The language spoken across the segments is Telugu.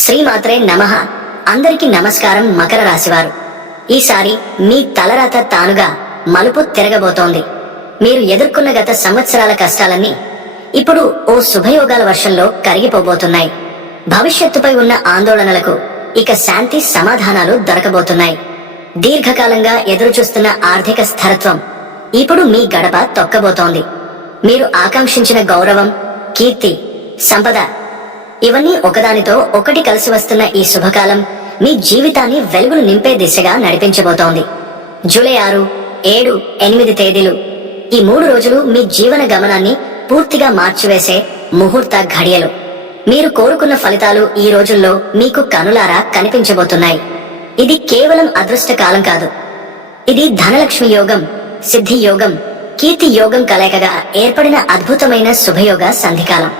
శ్రీమాత్రే నమః. అందరికీ నమస్కారం. మకర రాశివారు, ఈసారి మీ తలరాత తానుగా మలుపు తిరగబోతోంది. మీరు ఎదుర్కొన్న గత సంవత్సరాల కష్టాలన్నీ ఇప్పుడు ఓ శుభయోగాల వర్షంలో కరిగిపోబోతున్నాయి. భవిష్యత్తుపై ఉన్న ఆందోళనలకు ఇక శాంతి సమాధానాలు దొరకబోతున్నాయి. దీర్ఘకాలంగా ఎదురుచూస్తున్న ఆర్థిక స్థిరత్వం ఇప్పుడు మీ గడప తొక్కబోతోంది. మీరు ఆకాంక్షించిన గౌరవం, కీర్తి, సంపద ఇవన్నీ ఒకదానితో ఒకటి కలిసి వస్తున్న ఈ శుభకాలం మీ జీవితాన్ని వెలుగులు నింపే దిశగా నడిపించబోతోంది. జూలై 6, 7, 8 తేదీలు ఈ 3 రోజులు మీ జీవన గమనాన్ని పూర్తిగా మార్చివేసే ముహూర్త ఘడియలు. మీరు కోరుకున్న ఫలితాలు ఈ రోజుల్లో మీకు కనులారా కనిపించబోతున్నాయి. ఇది కేవలం అదృష్ట కాలం కాదు, ఇది ధనలక్ష్మి యోగం, సిద్ధి యోగం, కీర్తి యోగం కలయికగా ఏర్పడిన అద్భుతమైన శుభయోగ సంధికాలం.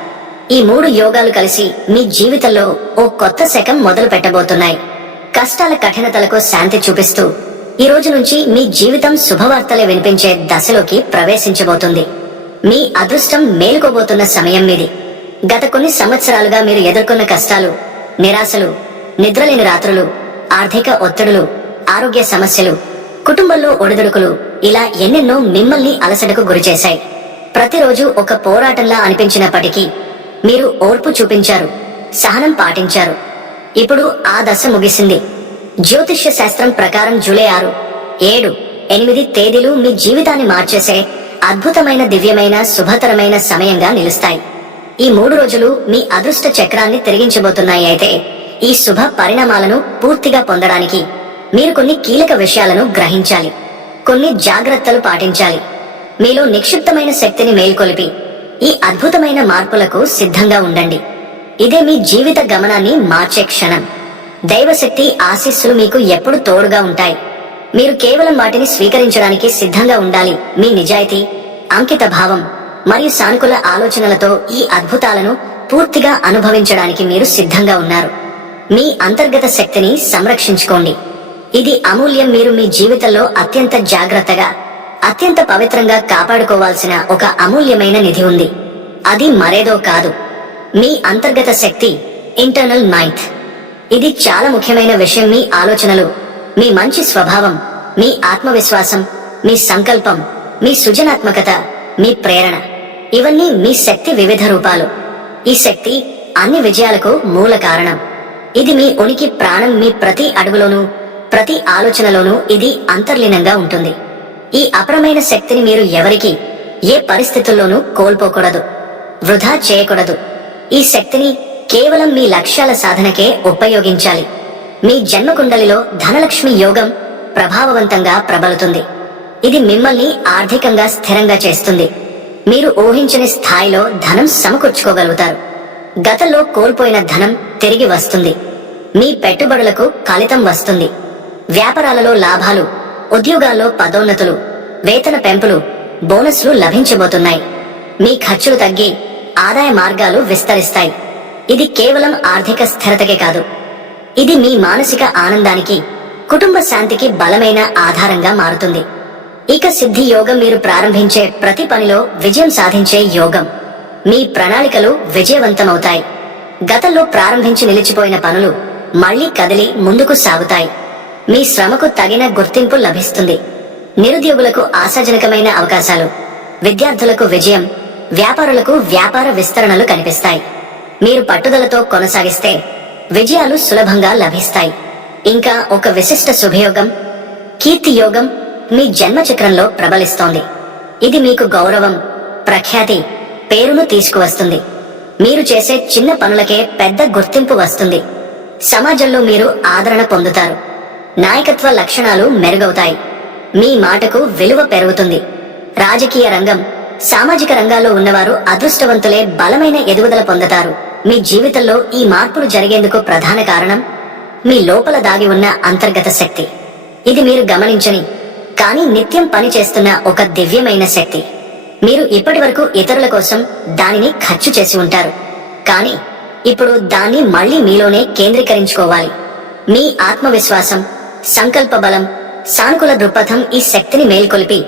ఈ 3 యోగాలు కలిసి మీ జీవితంలో ఓ కొత్త శకం మొదలు పెట్టబోతున్నాయి. కష్టాల కఠినతలకు శాంతి చూపిస్తూ ఈ రోజు నుంచి మీ జీవితం శుభవార్తలే వినిపించే దశలోకి ప్రవేశించబోతుంది. మీ అదృష్టం మేలుకోబోతున్న సమయం మీది. గత కొన్ని సంవత్సరాలుగా మీరు ఎదుర్కొన్న కష్టాలు, నిరాశలు, నిద్రలేని రాత్రులు, ఆర్థిక ఒత్తిడులు, ఆరోగ్య సమస్యలు, కుటుంబంలో ఒడిదుడుకులు ఇలా ఎన్నెన్నో మిమ్మల్ని అలసటకు గురిచేశాయి. ప్రతిరోజు ఒక పోరాటంలా అనిపించినప్పటికీ మీరు ఓర్పు చూపించారు, సహనం పాటించారు. ఇప్పుడు ఆ దశ ముగిసింది. జ్యోతిష్య శాస్త్రం ప్రకారం జూలై 6, 7, 8 తేదీలు మీ జీవితాన్ని మార్చేసే అద్భుతమైన, దివ్యమైన, శుభతరమైన సమయంగా నిలుస్తాయి. ఈ 3 రోజులు మీ అదృష్ట చక్రాన్ని తిరిగించబోతున్నాయి. అయితే ఈ శుభ పరిణామాలను పూర్తిగా పొందడానికి మీరు కొన్ని కీలక విషయాలను గ్రహించాలి, కొన్ని జాగ్రత్తలు పాటించాలి. మీలో నిక్షిప్తమైన శక్తిని మేల్కొలిపి ఈ అద్భుతమైన మార్పులకు సిద్ధంగా ఉండండి. ఇదే మీ జీవిత గమనాన్ని మార్చే క్షణం. దైవశక్తి ఆశీస్సులు మీకు ఎప్పుడు తోడుగా ఉంటాయి. మీరు కేవలం వాటిని స్వీకరించడానికి సిద్ధంగా ఉండాలి. మీ నిజాయితీ, అంకిత భావం మరియు సానుకూల ఆలోచనలతో ఈ అద్భుతాలను పూర్తిగా అనుభవించడానికి మీరు సిద్ధంగా ఉన్నారు. మీ అంతర్గత శక్తిని సంరక్షించుకోండి. ఇది అమూల్యం. మీరు మీ జీవితంలో అత్యంత జాగ్రత్తగా, అత్యంత పవిత్రంగా కాపాడుకోవాల్సిన ఒక అమూల్యమైన నిధి ఉంది. అది మరేదో కాదు, మీ అంతర్గత శక్తి, ఇంటర్నల్ మైండ్. ఇది చాలా ముఖ్యమైన విషయం. మీ ఆలోచనలు, మీ మంచి స్వభావం, మీ ఆత్మవిశ్వాసం, మీ సంకల్పం, మీ సృజనాత్మకత, మీ ప్రేరణ ఇవన్నీ మీ శక్తి వివిధ రూపాలు. ఈ శక్తి అన్ని విజయాలకు మూల కారణం. ఇది మీ ఉనికి ప్రాణం. మీ ప్రతి అడుగులోనూ, ప్రతి ఆలోచనలోనూ ఇది అంతర్లీనంగా ఉంటుంది. ఈ అపరమైన శక్తిని మీరు ఎవరికి, ఏ పరిస్థితుల్లోనూ కోల్పోకూడదు, వృధా చేయకూడదు. ఈ శక్తిని కేవలం మీ లక్ష్యాల సాధనకే ఉపయోగించాలి. మీ జన్మకుండలిలో ధనలక్ష్మి యోగం ప్రభావవంతంగా ప్రబలుతుంది. ఇది మిమ్మల్ని ఆర్థికంగా స్థిరంగా చేస్తుంది. మీరు ఊహించని స్థాయిలో ధనం సమకూర్చుకోగలుగుతారు. గతంలో కోల్పోయిన ధనం తిరిగి వస్తుంది. మీ పెట్టుబడులకు ఫలితం వస్తుంది. వ్యాపారాలలో లాభాలు, ఉద్యోగాల్లో పదోన్నతులు, వేతన పెంపులు, బోనస్లు లభించబోతున్నాయి. మీ ఖర్చులు తగ్గి ఆదాయ మార్గాలు విస్తరిస్తాయి. ఇది కేవలం ఆర్థిక స్థిరతకే కాదు, ఇది మీ మానసిక ఆనందానికి, కుటుంబ శాంతికి బలమైన ఆధారంగా మారుతుంది. ఇక సిద్ధి యోగం మీరు ప్రారంభించే ప్రతి పనిలో విజయం సాధించే యోగం. మీ ప్రణాళికలు విజయవంతమవుతాయి. గతంలో ప్రారంభించి నిలిచిపోయిన పనులు మళ్లీ కదిలి ముందుకు సాగుతాయి. మీ శ్రమకు తగిన గుర్తింపు లభిస్తుంది. నిరుద్యోగులకు ఆశాజనకమైన అవకాశాలు, విద్యార్థులకు విజయం, వ్యాపారులకు వ్యాపార విస్తరణలు కనిపిస్తాయి. మీరు పట్టుదలతో కొనసాగిస్తే విజయాలు సులభంగా లభిస్తాయి. ఇంకా ఒక విశిష్ట శుభయోగం, కీర్తి యోగం మీ జన్మచక్రంలో ప్రబలిస్తోంది. ఇది మీకు గౌరవం, ప్రఖ్యాతి, పేరును తీసుకువస్తుంది. మీరు చేసే చిన్న పనులకే పెద్ద గుర్తింపు వస్తుంది. సమాజంలో మీరు ఆదరణ పొందుతారు. నాయకత్వ లక్షణాలు మెరుగవుతాయి. మీ మాటకు విలువ పెరుగుతుంది. రాజకీయ రంగం, సామాజిక రంగాల్లో ఉన్నవారు అదృష్టవంతులే. బలమైన ఎదుగుదల పొందుతారు. మీ జీవితంలో ఈ మార్పులు జరిగేందుకు ప్రధాన కారణం మీ లోపల దాగి ఉన్న అంతర్గత శక్తి. ఇది మీరు గమనించని, కానీ నిత్యం పనిచేస్తున్న ఒక దివ్యమైన శక్తి. మీరు ఇప్పటి వరకు ఇతరుల కోసం దానిని ఖర్చు చేసి ఉంటారు, కానీ ఇప్పుడు దాన్ని మళ్లీ మీలోనే కేంద్రీకరించుకోవాలి. మీ ఆత్మవిశ్వాసం, సంకల్ప బలం, సానుకూల దృక్పథం ఈ శక్తిని మేల్కొలిపి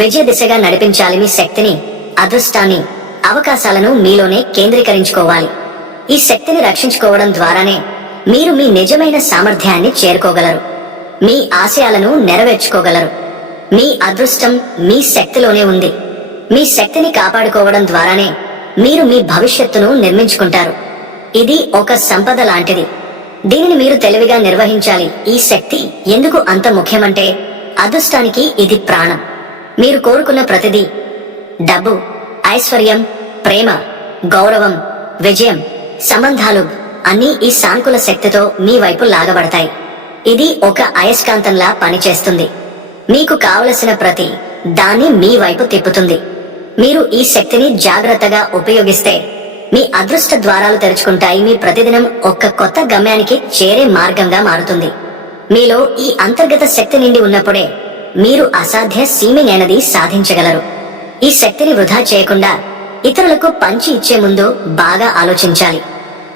విజయ దిశగా నడిపించాలి. మీ శక్తిని, అదృష్టాన్ని, అవకాశాలను మీలోనే కేంద్రీకరించుకోవాలి. ఈ శక్తిని రక్షించుకోవడం ద్వారానే మీరు మీ నిజమైన సామర్థ్యాన్ని చేరుకోగలరు. మీ ఆశయాలను నెరవేర్చుకోగలరు. మీ అదృష్టం మీ శక్తిలోనే ఉంది. మీ శక్తిని కాపాడుకోవడం ద్వారానే మీరు మీ భవిష్యత్తును నిర్మించుకుంటారు. ఇది ఒక సంపద లాంటిది. దీనిని మీరు తెలివిగా నిర్వహించాలి. ఈ శక్తి ఎందుకు అంత ముఖ్యమంటే అదృష్టానికి ఇది ప్రాణం. మీరు కోరుకున్న ప్రతిదీ, డబ్బు, ఐశ్వర్యం, ప్రేమ, గౌరవం, విజయం, సంబంధాలు అన్నీ ఈ సానుకూల శక్తితో మీ వైపు లాగబడతాయి. ఇది ఒక అయస్కాంతంలా పనిచేస్తుంది. మీకు కావలసిన ప్రతి దాన్ని మీ వైపు తిప్పుతుంది. మీరు ఈ శక్తిని జాగ్రత్తగా ఉపయోగిస్తే మీ అదృష్ట ద్వారాలు తెరుచుకుంటాయి. మీ ప్రతిదినం ఒక కొత్త గమ్యానికి చేరే మార్గంగా మారుతుంది. మీలో ఈ అంతర్గత శక్తి నిండి ఉన్నప్పుడే మీరు అసాధ్య సీమనేనది సాధించగలరు. ఈ శక్తిని వృధా చేయకుండా ఇతరులకు పంచి ఇచ్చే ముందు బాగా ఆలోచించాలి.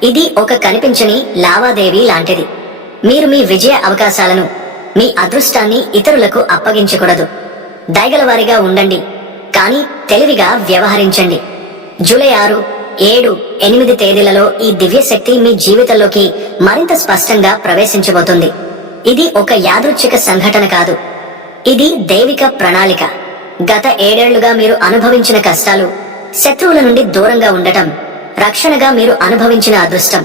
ఇది ఒక కనిపించని లావాదేవీ లాంటిది. మీరు మీ విజయ అవకాశాలను, మీ అదృష్టాన్ని ఇతరులకు అప్పగించకూడదు. దయగలవారిగా ఉండండి, కానీ తెలివిగా వ్యవహరించండి. జూలై 6, 7, 8 తేదీలలో ఈ దివ్యశక్తి మీ జీవితంలోకి మరింత స్పష్టంగా ప్రవేశించబోతుంది. ఇది ఒక యాదృచ్ఛిక సంఘటన కాదు, ఇది దైవిక ప్రణాళిక. గత 7 ఏళ్లుగా మీరు అనుభవించిన కష్టాలు, శత్రువుల నుండి దూరంగా ఉండటం, రక్షణగా మీరు అనుభవించిన అదృష్టం,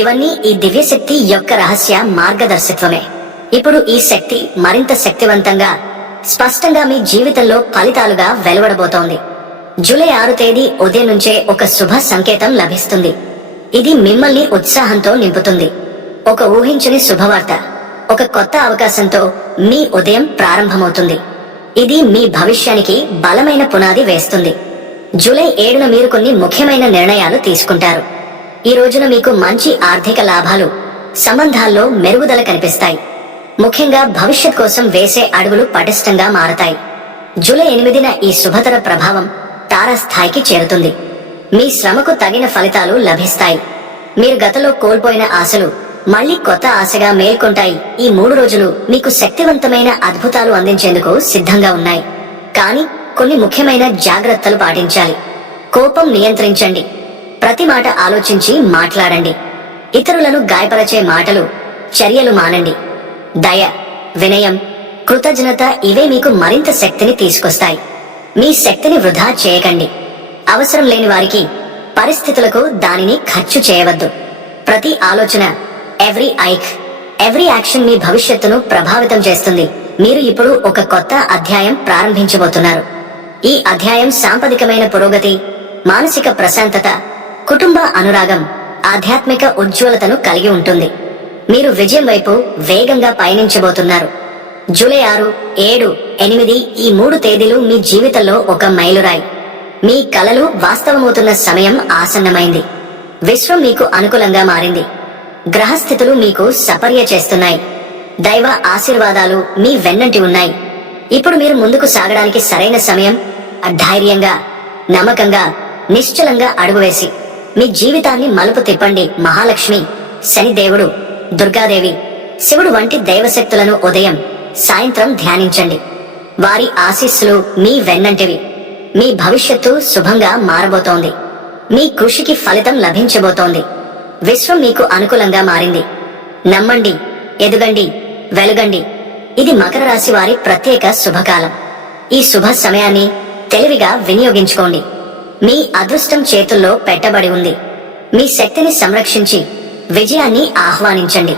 ఇవన్నీ ఈ దివ్యశక్తి యొక్క రహస్య మార్గదర్శకత్వమే. ఇప్పుడు ఈ శక్తి మరింత శక్తివంతంగా, స్పష్టంగా మీ జీవితంలో ఫలితాలుగా వెలువడబోతోంది. జూలై 6 తేదీ ఉదయం నుంచే ఒక శుభ సంకేతం లభిస్తుంది. ఇది మిమ్మల్ని ఉత్సాహంతో నింపుతుంది. ఒక ఊహించని శుభవార్త, ఒక కొత్త అవకాశంతో మీ ఉదయం ప్రారంభమవుతుంది. ఇది మీ భవిష్యానికి బలమైన పునాది వేస్తుంది. జూలై 7న మీరు కొన్ని ముఖ్యమైన నిర్ణయాలు తీసుకుంటారు. ఈ రోజున మీకు మంచి ఆర్థిక లాభాలు, సంబంధాల్లో మెరుగుదల కనిపిస్తాయి. ముఖ్యంగా భవిష్యత్ కోసం వేసే అడుగులు పటిష్టంగా మారతాయి. జూలై 8న ఈ శుభతర ప్రభావం తారాస్థాయికి చేరుతుంది. మీ శ్రమకు తగిన ఫలితాలు లభిస్తాయి. మీరు గతంలో కోల్పోయిన ఆశలు మళ్లీ కొత్త ఆశగా మేల్కొంటాయి. ఈ 3 రోజులు మీకు శక్తివంతమైన అద్భుతాలు అందించేందుకు సిద్ధంగా ఉన్నాయి. కానీ కొన్ని ముఖ్యమైన జాగ్రత్తలు పాటించాలి. కోపం నియంత్రించండి. ప్రతి మాట ఆలోచించి మాట్లాడండి. ఇతరులను గాయపరచే మాటలు, చర్యలు మానండి. దయ, వినయం, కృతజ్ఞత ఇవే మీకు మరింత శక్తిని తీసుకొస్తాయి. మీ శక్తిని వృధా చేయకండి. అవసరం లేని వారికి, పరిస్థితులకు దానిని ఖర్చు చేయవద్దు. ప్రతి ఆలోచన, ఎవ్రీ యాక్షన్ మీ భవిష్యత్తును ప్రభావితం చేస్తుంది. మీరు ఇప్పుడు ఒక కొత్త అధ్యాయం ప్రారంభించబోతున్నారు. ఈ అధ్యాయం సాంపదికమైన పురోగతి, మానసిక ప్రశాంతత, కుటుంబ అనురాగం, ఆధ్యాత్మిక ఉజ్వలతను కలిగి ఉంటుంది. మీరు విజయం వైపు వేగంగా పయనించబోతున్నారు. జూలై 6, 7, 8 ఈ 3 తేదీలు మీ జీవితంలో ఒక మైలురాయి. మీ కలలు వాస్తవమవుతున్న సమయం ఆసన్నమైంది. విశ్వం మీకు అనుకూలంగా మారింది. గ్రహస్థితులు మీకు సపర్య చేస్తున్నాయి. దైవ ఆశీర్వాదాలు మీ వెన్నంటి ఉన్నాయి. ఇప్పుడు మీరు ముందుకు సాగడానికి సరైన సమయం. ధైర్యంగా, నమ్మకంగా, నిశ్చలంగా అడుగువేసి మీ జీవితాన్ని మలుపు తిప్పండి. మహాలక్ష్మి, శనిదేవుడు, దుర్గాదేవి, శివుడు వంటి దైవశక్తులను ఉదయం, సాయంత్రం ధ్యానించండి. వారి ఆశీస్సులు మీ వెన్నంటివి. మీ భవిష్యత్తు శుభంగా మారబోతోంది. మీ కృషికి ఫలితం లభించబోతోంది. విశ్వం మీకు అనుకూలంగా మారింది. నమ్మండి, ఎదుగండి, వెలుగండి. ఇది మకర రాశి వారి ప్రత్యేక శుభకాలం. ఈ శుభ సమయాన్ని తెలివిగా వినియోగించుకోండి. మీ అదృష్టం చేతుల్లో పెట్టబడి ఉంది. మీ శక్తిని సంరక్షించి విజయాన్ని ఆహ్వానించండి.